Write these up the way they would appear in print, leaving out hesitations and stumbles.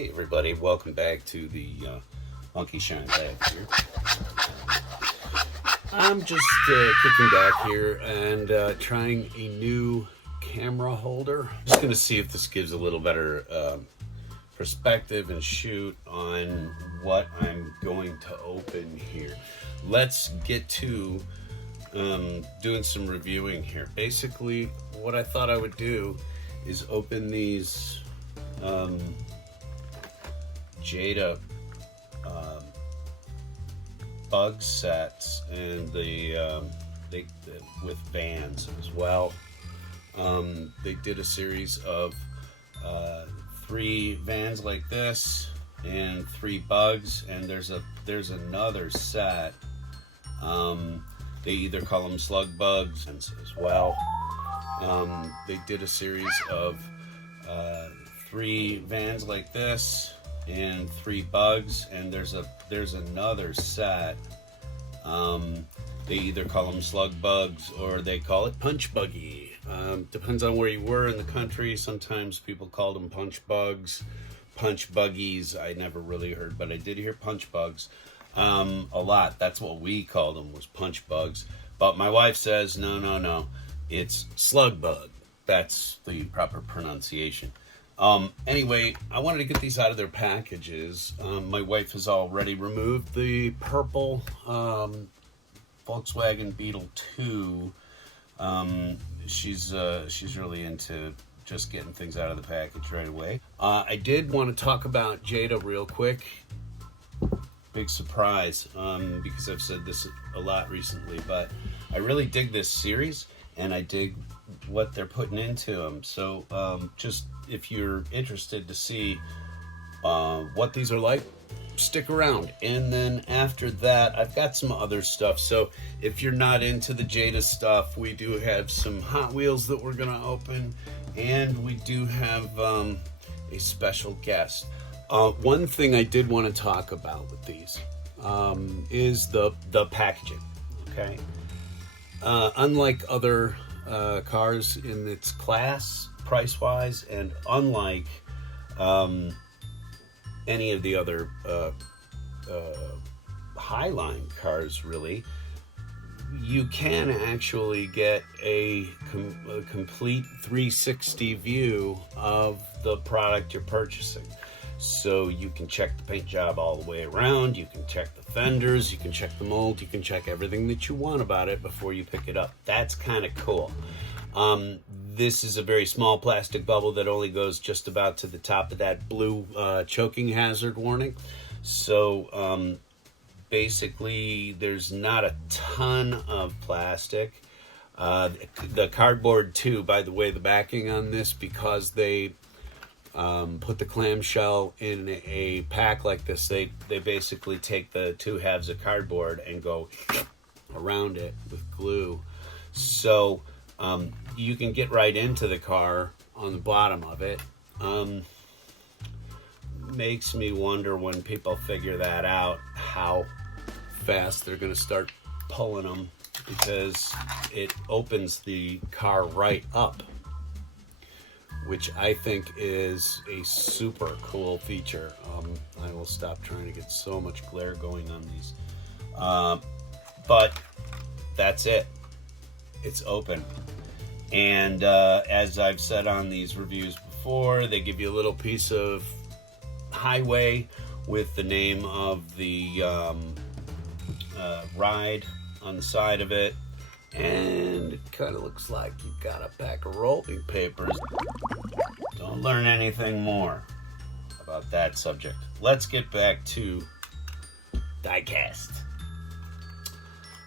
Hey everybody, welcome back to the Monkey Shine Lab here. I'm just kicking back here and trying a new camera holder. Just going to see if this gives a little better perspective and shoot on what I'm going to open here. Let's get to doing some reviewing here. Basically, what I thought I would do is open these Jada bug sets and they with vans as well. They did a series of 3 vans like this and 3 bugs, and there's another set. They either call them slug bugs as well. They did a series of 3 vans like this and 3 bugs, and there's another set. They either call them slug bugs or they call it punch buggy. Depends on where you were in the country. Sometimes people called them punch bugs, punch buggies. I never really heard, but I did hear punch bugs a lot. That's what we called them, was punch bugs. But my wife says no, it's slug bug. That's the proper pronunciation. Anyway, I wanted to get these out of their packages. My wife has already removed the purple Volkswagen Beetle 2. She's really into just getting things out of the package right away. I did want to talk about Jada real quick. Big surprise, because I've said this a lot recently, but I really dig this series and I dig what they're putting into them. So just if you're interested to see what these are like, stick around. And then after that, I've got some other stuff. So if you're not into the Jada stuff, we do have some Hot Wheels that we're gonna open, and we do have a special guest. One thing I did want to talk about with these is the packaging. Okay, unlike other cars in its class, price-wise, and unlike any of the other Highline cars, really, you can actually get a complete 360 view of the product you're purchasing. So you can check the paint job all the way around, you can check the fenders, you can check the mold, you can check everything that you want about it before you pick it up. That's kind of cool. This is a very small plastic bubble that only goes just about to the top of that blue choking hazard warning. So basically there's not a ton of plastic. The cardboard too, by the way, the backing on this, because they put the clamshell in a pack like this, they basically take the 2 halves of cardboard and go around it with glue. So you can get right into the car on the bottom of it. Makes me wonder, when people figure that out, how fast they're going to start pulling them, because it opens the car right up, which I think is a super cool feature. I will stop trying to get so much glare going on these. But that's it. It's open. And as I've said on these reviews before, they give you a little piece of highway with the name of the ride on the side of it. And it kind of looks like you've got a pack of rolling papers. Don't learn anything more about that subject. Let's get back to diecast.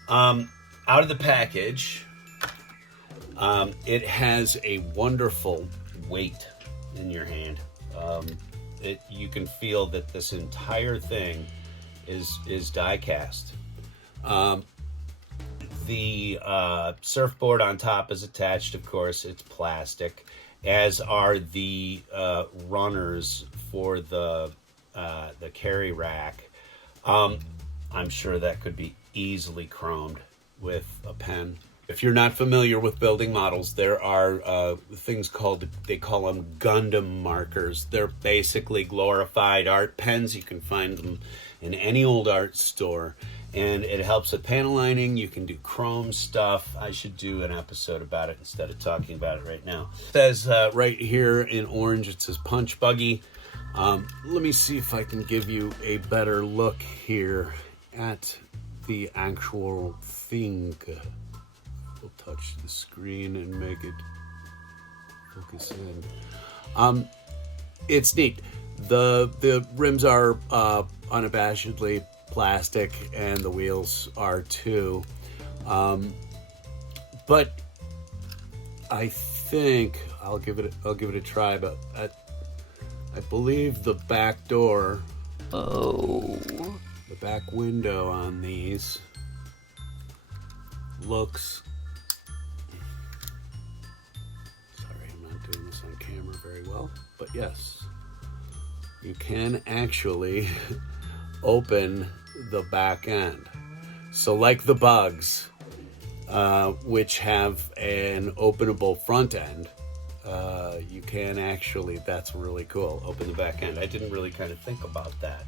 Out of the package, it has a wonderful weight in your hand. You can feel that this entire thing is die-cast. The surfboard on top is attached, of course. It's plastic, as are the runners for the carry rack. I'm sure that could be easily chromed with a pen If you're not familiar with building models, there are things called, they call them Gundam markers. They're basically glorified art pens. You can find them in any old art store. And it helps with panel lining. You can do chrome stuff. I should do an episode about it instead of talking about it right now. It says right here in orange, it says Punch Buggy. Let me see if I can give you a better look here at the actual thing. We'll touch the screen and make it focus in. It's neat. The rims are unabashedly plastic, and the wheels are too. But I think I'll give it a try. But I believe the back door, the back window on these looks. Doing this on camera very well, but yes, you can actually open the back end. So like the Bugs, which have an openable front end, you can actually, that's really cool, open the back end. I didn't really kind of think about that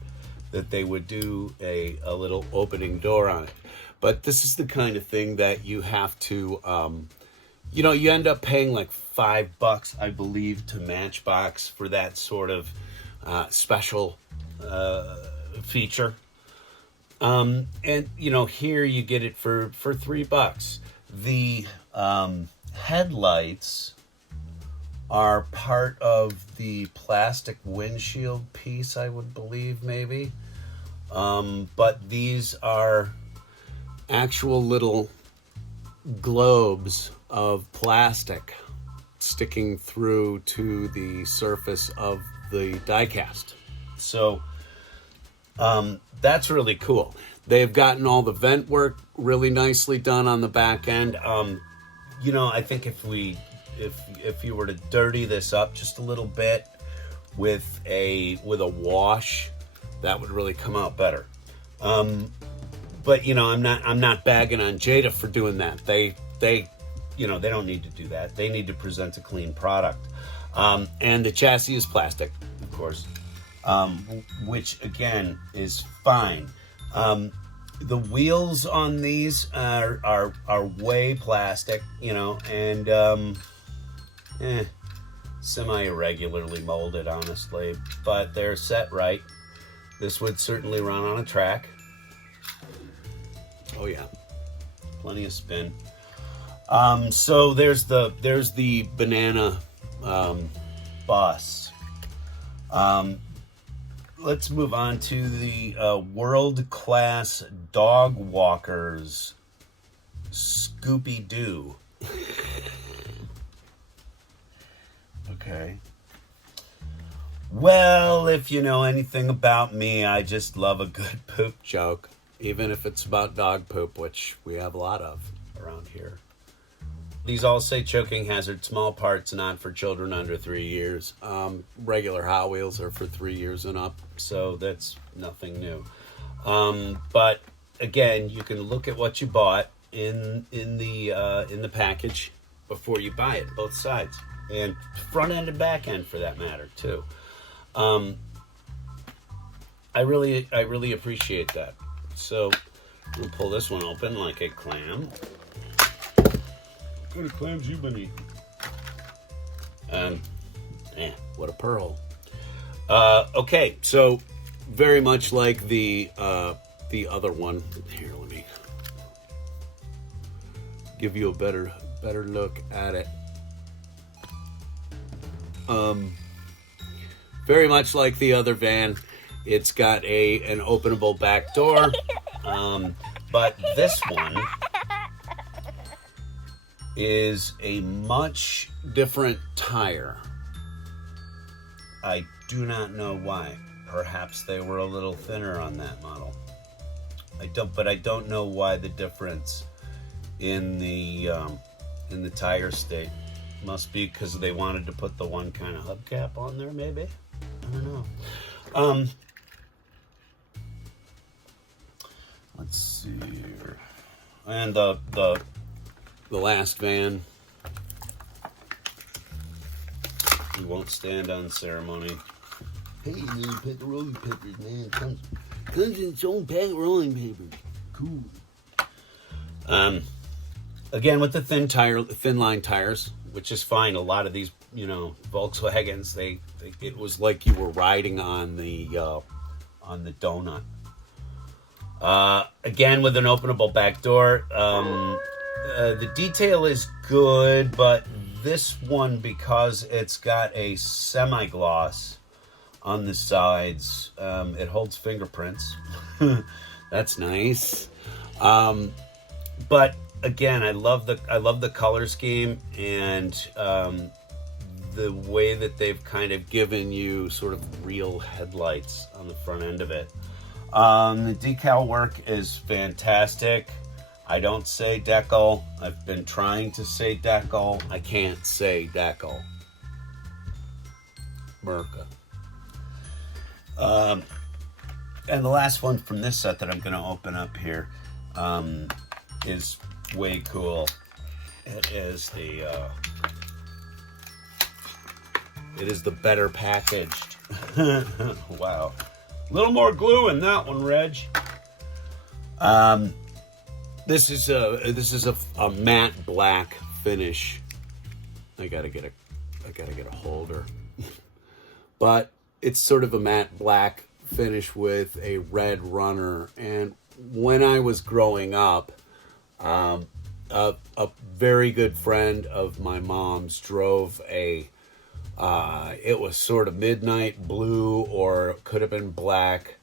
they would do a little opening door on it. But this is the kind of thing that you have to, you end up paying like $5, I believe, to Matchbox for that sort of special feature. And here you get it for $3. The headlights are part of the plastic windshield piece, I would believe, maybe. But these are actual little globes of plastic sticking through to the surface of the diecast. So that's really cool. They've gotten all the vent work really nicely done on the back end. I think if you were to dirty this up just a little bit with a wash, that would really come out better. But I'm not bagging on Jada for doing that. They don't need to do that. They need to present a clean product. And the chassis is plastic, of course, which again is fine. The wheels on these are way plastic, and semi-irregularly molded, honestly, but they're set right. This would certainly run on a track. Oh yeah, plenty of spin. So there's the banana bus. Let's move on to the world-class dog walkers, Scooby-Doo. Okay. Well, if you know anything about me, I just love a good poop joke, even if it's about dog poop, which we have a lot of around here. These all say choking hazard, small parts, not for children under 3 years. Regular Hot Wheels are for 3 years and up, so that's nothing new. But again, you can look at what you bought in the package before you buy it, both sides, and front end and back end for that matter too. I really appreciate that. So I'm gonna pull this one open like a clam. What kind of clams you been eating? What a pearl. Okay, so very much like the other one. Here, let me give you a better look at it. Very much like the other van, it's got an openable back door, but this one is a much different tire. I do not know why. Perhaps they were a little thinner on that model. I don't know why the difference in the tire state. Must be because they wanted to put the one kind of hubcap on there, maybe. I don't know. Let's see here. And the the last van. He won't stand on ceremony. Hey, little pepperoni peppers, man. Comes in its own pack of rolling papers. Cool. Again, with the thin line tires, which is fine. A lot of these, Volkswagens, it was like you were riding on the donut. Again, with an openable back door. The detail is good, but this one, because it's got a semi-gloss on the sides, it holds fingerprints. That's nice. But again, I love the color scheme and the way that they've kind of given you sort of real headlights on the front end of it. The decal work is fantastic. I don't say decal. I've been trying to say decal. I can't say decal. Merca. And the last one from this set that I'm going to open up here is way cool. It is the better packaged. Wow. A little more glue in that one, Reg. This is a matte black finish. I gotta get a holder. But it's sort of a matte black finish with a red runner. And when I was growing up, a very good friend of my mom's drove it was sort of midnight blue, or could have been black,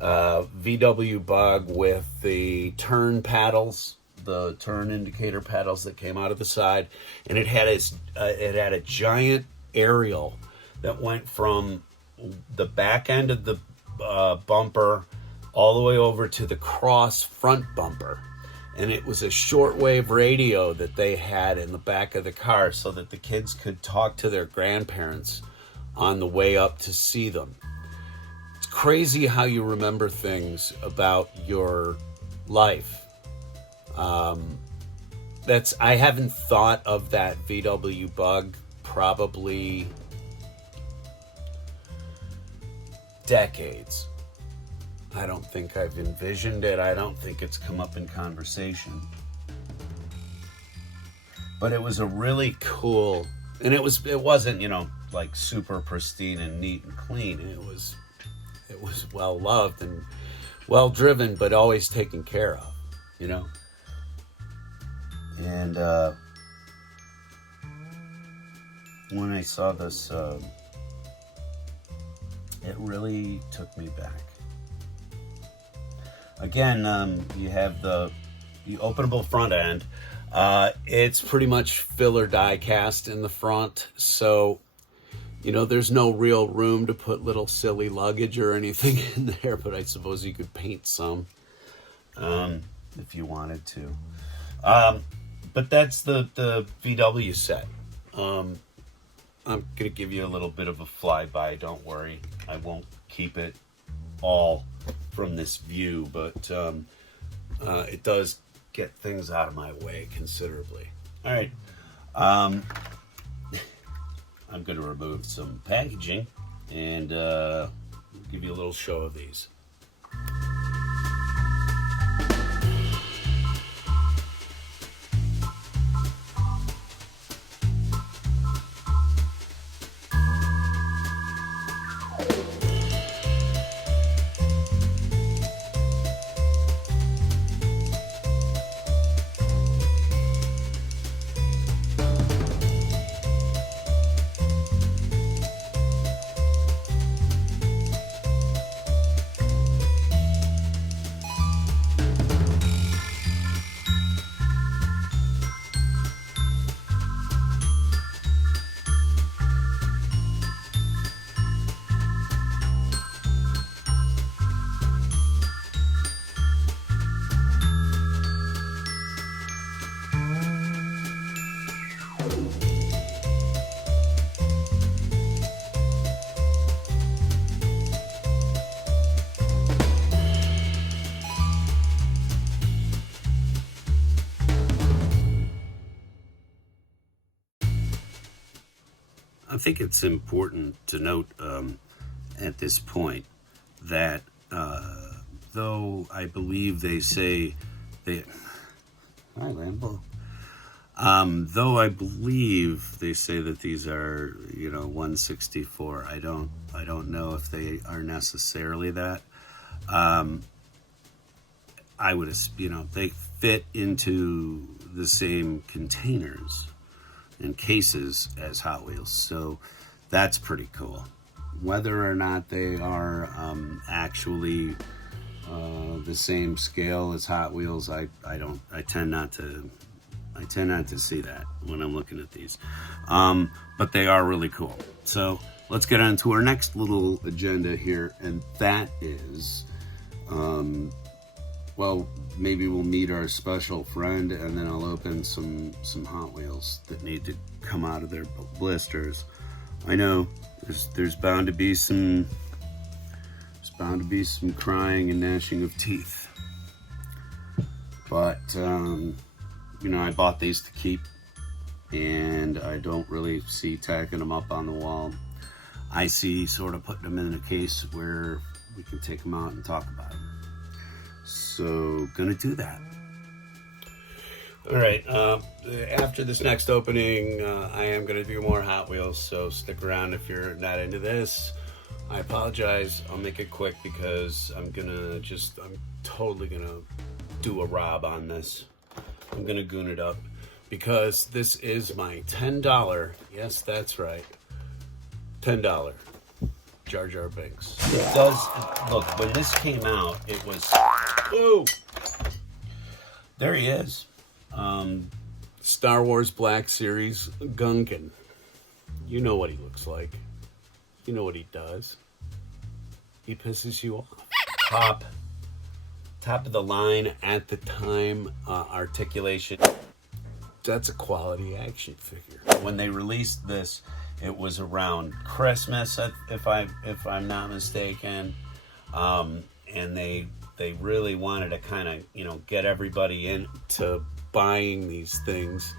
VW Bug with the turn paddles, the turn indicator paddles that came out of the side, and it had a giant aerial that went from the back end of the bumper all the way over to the cross front bumper. And it was a shortwave radio that they had in the back of the car so that the kids could talk to their grandparents on the way up to see them. It's crazy how you remember things about your life. I haven't thought of that VW Bug probably decades. I don't think I've envisioned it. I don't think it's come up in conversation. But it was a really cool, and it wasn't, like super pristine and neat and clean. It was well loved and well driven, but always taken care of, And when I saw this, it really took me back. Again, you have the openable front end. It's pretty much filler die cast in the front, so there's no real room to put little silly luggage or anything in there, but I suppose you could paint some if you wanted to. But that's the VW set. I'm going to give you a little bit of a flyby, don't worry. I won't keep it all from this view, but it does get things out of my way considerably. All right. I'm going to remove some packaging and give you a little show of these. think it's important to note at this point that though I believe they say they, hi Lambo. Though I believe they say that these are, 164. I don't know if they are necessarily that. I would, they fit into the same containers and cases as Hot Wheels, so that's pretty cool. Whether or not they are actually the same scale as Hot Wheels, I tend not to see that when I'm looking at these, but they are really cool. So let's get on to our next little agenda here, and that is, well, maybe we'll meet our special friend, and then I'll open some Hot Wheels that need to come out of their blisters. I know there's bound to be some crying and gnashing of teeth, but I bought these to keep, and I don't really see tacking them up on the wall. I see sort of putting them in a case where we can take them out and talk about them. So, gonna do that. All right, after this next opening, I am gonna do more Hot Wheels, so stick around if you're not into this. I apologize, I'll make it quick because I'm totally gonna do a Rob on this. I'm gonna goon it up because this is my $10, yes, that's right, $10 Jar Jar Binks. It does, look, when this came out, it was, ooh, there he is. Star Wars Black Series Gungan. You know what he looks like. You know what he does. He pisses you off. Top of the line at the time, articulation. That's a quality action figure. When they released this, it was around Christmas, if I'm not mistaken, and they really wanted to kind of get everybody into buying these things.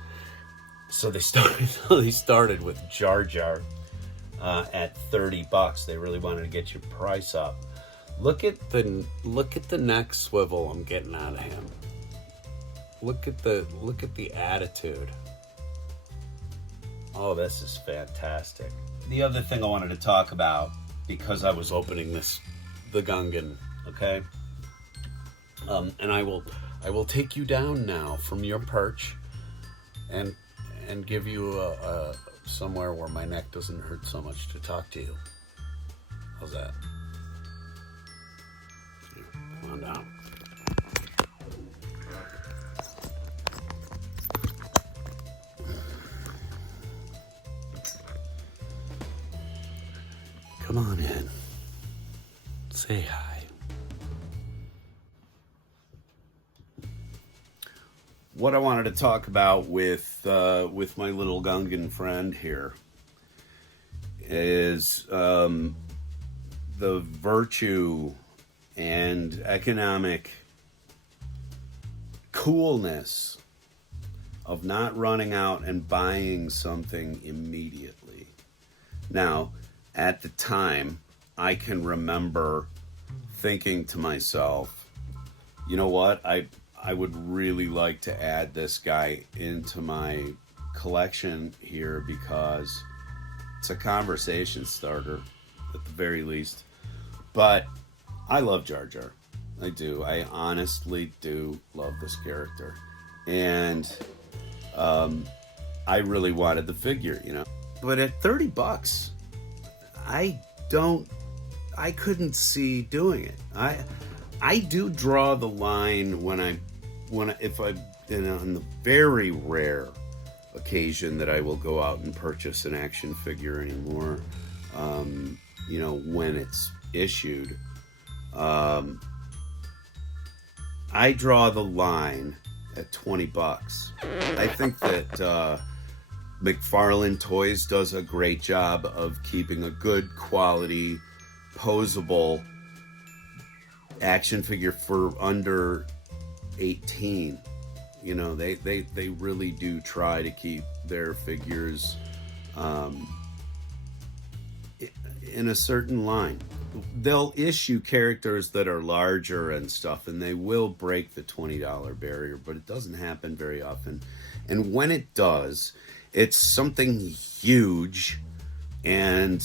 So they started with Jar Jar at $30. They really wanted to get your price up. Look at the neck swivel I'm getting out of him. Look at the attitude. Oh, this is fantastic. The other thing I wanted to talk about, because I was opening the Gungan, okay? And I will take you down now from your perch and give you a somewhere where my neck doesn't hurt so much to talk to you. How's that? Here, come on down. Come on in. Say hi. What I wanted to talk about with my little Gungan friend here is the virtue and economic coolness of not running out and buying something immediately. Now, at the time, I can remember thinking to myself, you know what, I would really like to add this guy into my collection here because it's a conversation starter at the very least. But I love Jar Jar. I do. I honestly do love this character. And I really wanted the figure, But at $30, I couldn't see doing it. I do draw the line if I on the very rare occasion that I will go out and purchase an action figure anymore, when it's issued, I draw the line at $20. I think that McFarlane Toys does a great job of keeping a good quality, posable action figure for under 18. They really do try to keep their figures in a certain line. They'll issue characters that are larger and stuff, and they will break the $20 barrier, but it doesn't happen very often. And when it does, it's something huge and,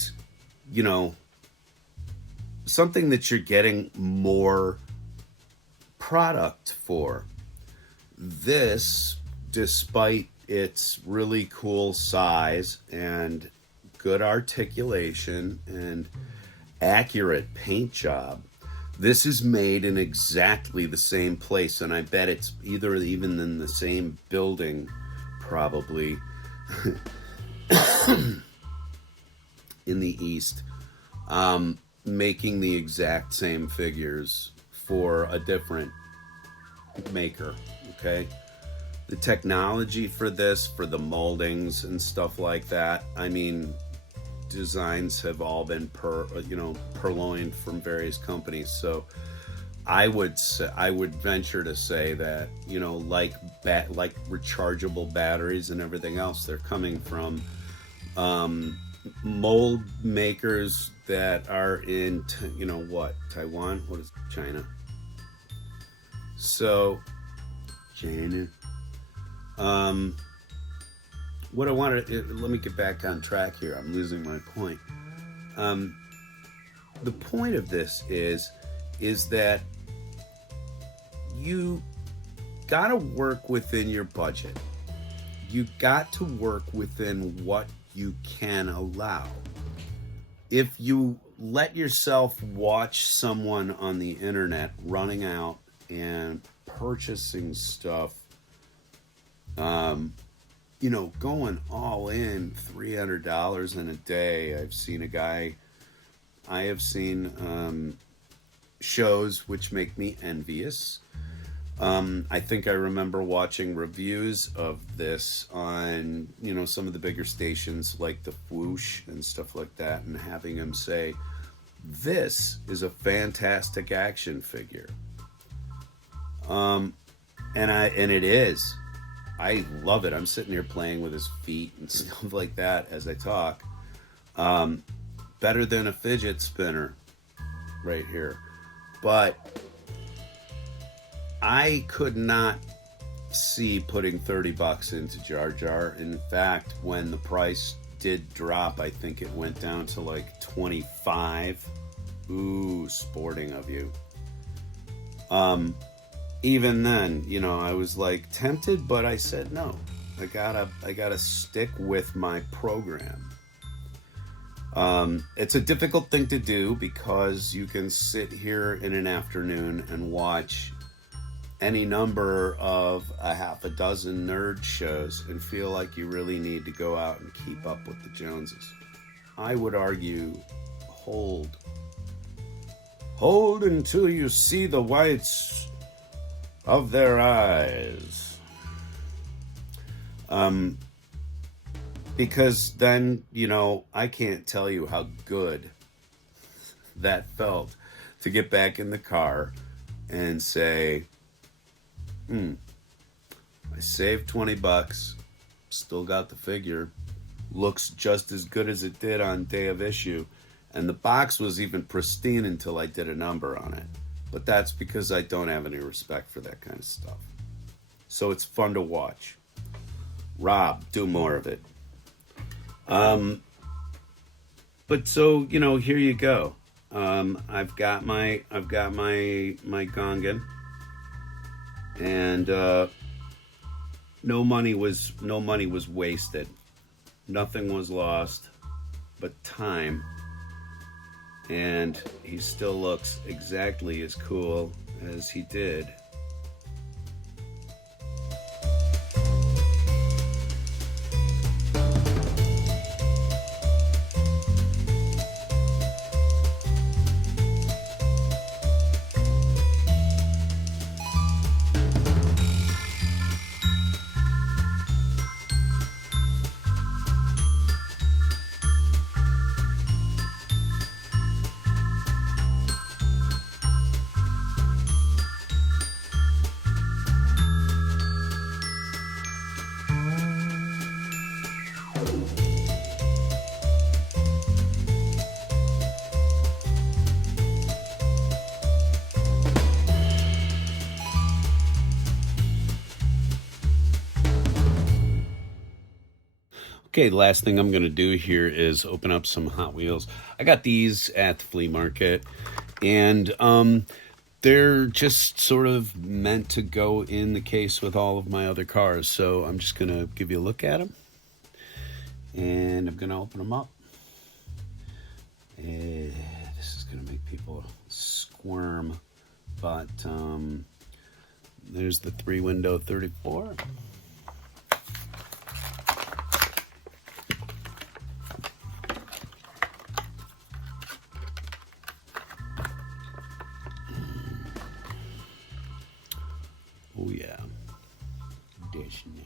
you know, something that you're getting more product for. This, despite its really cool size and good articulation and accurate paint job, this is made in exactly the same place, and I bet it's either even in the same building, probably, in the East, making the exact same figures for a different maker. Okay, the technology for this, for the moldings and stuff like that, I mean, designs have all been purloined from various companies. So I would venture to say that, you know, like rechargeable batteries and everything else, they're coming from mold makers that are in Taiwan, what is China? So China. What I wanted, let me get back on track here. I'm losing my point. The point of this is that you got to work within your budget. You got to work within what you can allow. If you let yourself watch someone on the internet running out and purchasing stuff, you know, going all in, $300 in a day. I have seen shows which make me envious. I think I remember watching reviews of this on, you know, some of the bigger stations like the Whoosh and stuff like that, and having them say, this is a fantastic action figure. And it is. I love it. I'm sitting here playing with his feet and stuff like that as I talk. Better than a fidget spinner right here. But I could not see putting $30 into Jar Jar. In fact, when the price did drop, I think it went down to like 25. Ooh, sporting of you. Even then, you know, I was like tempted, but I said no. I gotta stick with my program. It's a difficult thing to do because you can sit here in an afternoon and watch any number of a half a dozen nerd shows and feel like you really need to go out and keep up with the Joneses. I would argue, hold until you see the whites of their eyes. Because then, you know, I can't tell you how good that felt to get back in the car and say, I saved $20, still got the figure, looks just as good as it did on day of issue, and the box was even pristine until I did a number on it. But that's because I don't have any respect for that kind of stuff. So it's fun to watch. Rob, do more of it. But so, you know, here you go. I've got my Gungan, and no money was wasted. Nothing was lost but time. And he still looks exactly as cool as he did. Okay, the last thing I'm going to do here is open up some Hot Wheels. I got these at the flea market, and they're just sort of meant to go in the case with all of my other cars. So I'm just going to give you a look at them, and I'm going to open them up. This is going to make people squirm, but there's the 3-window 34. Oh yeah, destination.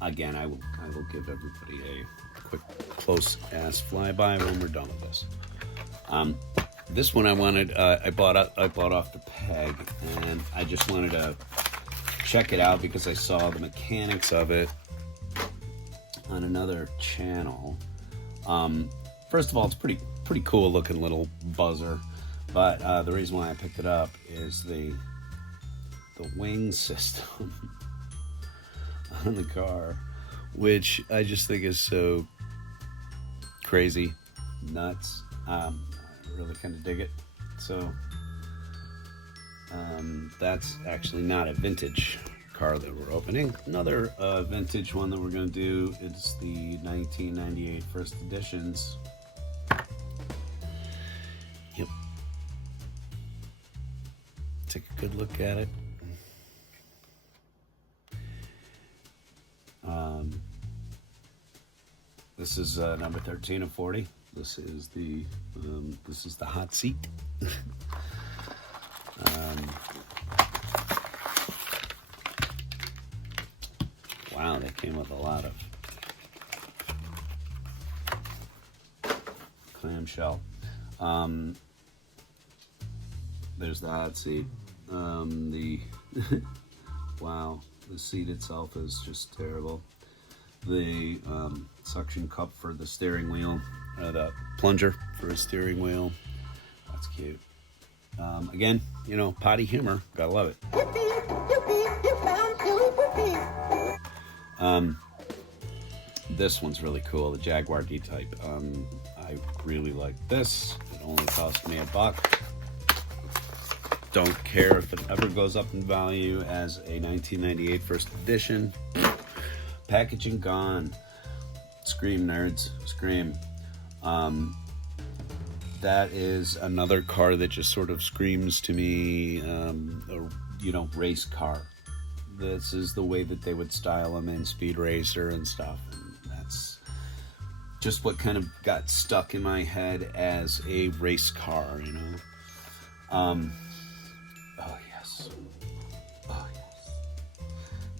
Again, I will give everybody a quick close ass flyby when we're done with this. This one I wanted, I bought off the peg, and I just wanted to check it out because I saw the mechanics of it on another channel. First of all, it's pretty cool looking little buzzer, but the reason why I picked it up is the wing system on the car, which I just think is so crazy, nuts. I really kind of dig it. So that's actually not a vintage car that we're opening. Another vintage one that we're going to do is the 1998 first editions. Yep. Take a good look at it. This is number 13 of 40. This is the hot seat. Wow, they came with a lot of clamshell. There's the hot seat. Wow, the seat itself is just terrible. The suction cup for the steering wheel, the plunger for a steering wheel. That's cute. Again, you know, potty humor. Gotta love it. This one's really cool, the Jaguar D-Type. I really like this. It only cost me $1. Don't care if it ever goes up in value as a 1998 first edition. Packaging gone. Scream, nerds. Scream. That is another car that just sort of screams to me, race car. This is the way that they would style them in Speed Racer and stuff. And that's just what kind of got stuck in my head as a race car, you know. Oh yes.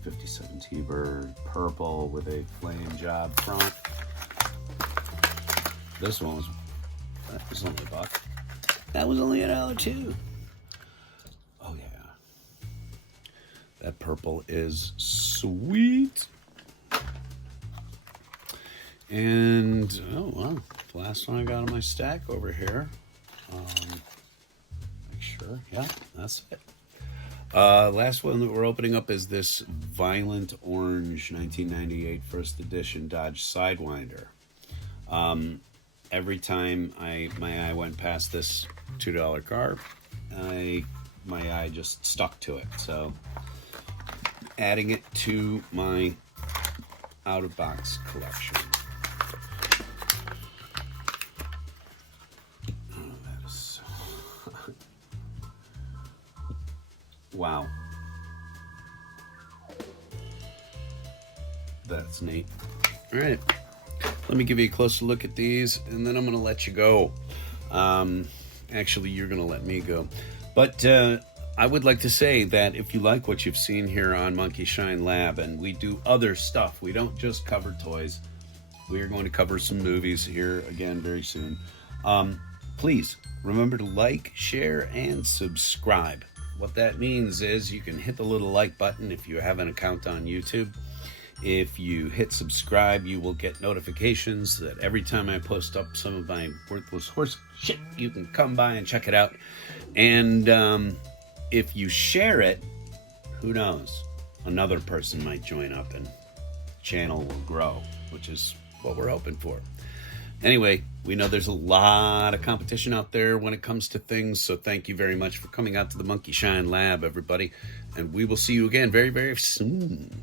57 T-Bird, purple with a flame job front. This one was, that was only $1. That was only $1 too. Oh yeah. That purple is sweet. And, oh wow, the last one I got on my stack over here. Make sure, yeah, that's it. Last one that we're opening up is this Violent Orange 1998 first edition Dodge Sidewinder. Every time my eye went past this $2 car, my eye just stuck to it. So adding it to my out-of-box collection. Oh, that is so... Wow. That's neat. All right. Let me give you a closer look at these, and then I'm going to let you go. Actually, you're going to let me go. But I would like to say that if you like what you've seen here on Monkey Shine Lab, and we do other stuff, we don't just cover toys. We are going to cover some movies here again very soon. Please remember to like, share, and subscribe. What that means is you can hit the little like button if you have an account on YouTube. If you hit subscribe, you will get notifications that every time I post up some of my worthless horse shit, you can come by and check it out. And if you share it, who knows? Another person might join up and channel will grow, which is what we're hoping for. Anyway, we know there's a lot of competition out there when it comes to things, so thank you very much for coming out to the Monkey Shine Lab, everybody, and we will see you again very, very soon.